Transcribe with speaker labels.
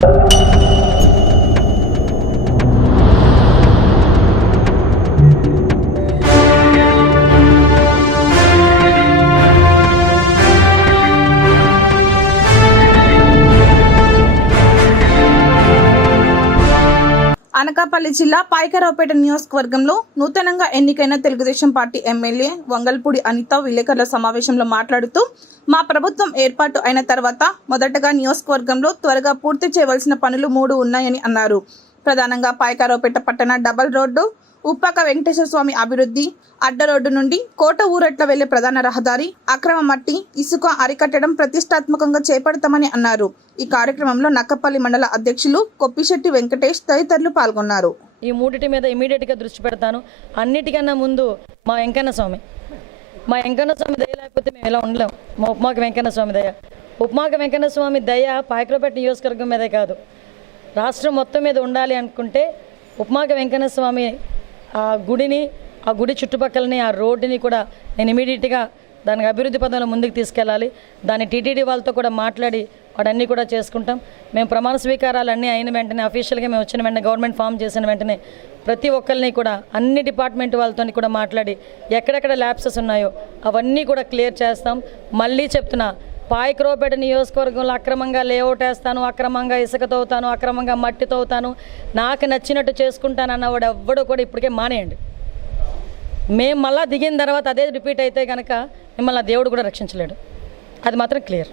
Speaker 1: you. Anakapalli జిల్లా పాయకరావుపేట నియోజకవర్గంలో నూతనంగా ఎన్నికైన తెలుగుదేశం పార్టీ ఎమ్మెల్యే వంగల్పూడి అనిత విలేకరుల సమావేశంలో మాట్లాడుతూ మా ప్రభుత్వం ఏర్పాటు అయిన తర్వాత మొదటగా నియోజకవర్గంలో త్వరగా పూర్తి చేయవలసిన పనులు మూడు ఉన్నాయని అన్నారు. ప్రధానంగా పాయకారోపేట పట్టణ డబల్ రోడ్డు ఉప్పాక వెంకటేశ్వర స్వామి అభివృద్ధి అడ్డ రోడ్డు నుండి కోట ఊరట్ల వెళ్ళే ప్రధాన రహదారి అక్రమ మట్టి ఇసుక అరికట్టడం ప్రతిష్టాత్మకంగా చేపడతామని అన్నారు. ఈ కార్యక్రమంలో నక్కపల్లి మండల అధ్యక్షులు కొప్పిశెట్టి వెంకటేష్ తదితరులు పాల్గొన్నారు.
Speaker 2: ఈ మూడిటి మీద ఇమీడియట్గా దృష్టి పెడతాను. అన్నిటికన్నా ముందు మా వెంకన్న స్వామి. మా వెంకన్న స్వామి దయ లేకపోతే మేము ఇలా ఉండలేం. మా ఉప్మాక వెంకన్న స్వామి దయ. ఉప్మాక వెంకన్న స్వామి దయ పాయకరపేట నియోజకవర్గం మీదే కాదు. రాష్ట్రం మొత్తం మీద ఉండాలి అనుకుంటే ఉపమాక వెంకన్న స్వామి ఆ గుడిని ఆ గుడి చుట్టుపక్కలని ఆ రోడ్డుని కూడా నేను ఇమీడియట్గా దానికి అభివృద్ధి పదంలో ముందుకు తీసుకెళ్ళాలి. దాన్ని టీటీడీ వాళ్ళతో కూడా మాట్లాడి వాడన్నీ కూడా చేసుకుంటాం. మేము ప్రమాణ స్వీకారాలు అన్నీ అయిన వెంటనే అఫీషియల్గా మేము వచ్చిన వెంటనే గవర్నమెంట్ ఫామ్ చేసిన వెంటనే ప్రతి ఒక్కరిని కూడా అన్ని డిపార్ట్మెంట్ వాళ్ళతో కూడా మాట్లాడి ఎక్కడెక్కడ ల్యాబ్సెస్ ఉన్నాయో అవన్నీ కూడా క్లియర్ చేస్తాం. మళ్ళీ చెప్తున్నా పాయక్రోపేట నియోజకవర్గంలో అక్రమంగా లేఅవుట్ వేస్తాను అక్రమంగా ఇసుక తవ్వుతాను అక్రమంగా మట్టి తవ్వుతాను నాకు నచ్చినట్టు చేసుకుంటాను అన్నవాడు ఎవ్వడు కూడా ఇప్పటికే మానేయండి. మేము మళ్ళీ దిగిన తర్వాత అదే రిపీట్ అయితే కనుక మిమ్మల్ని దేవుడు కూడా రక్షించలేడు. అది మాత్రం క్లియర్.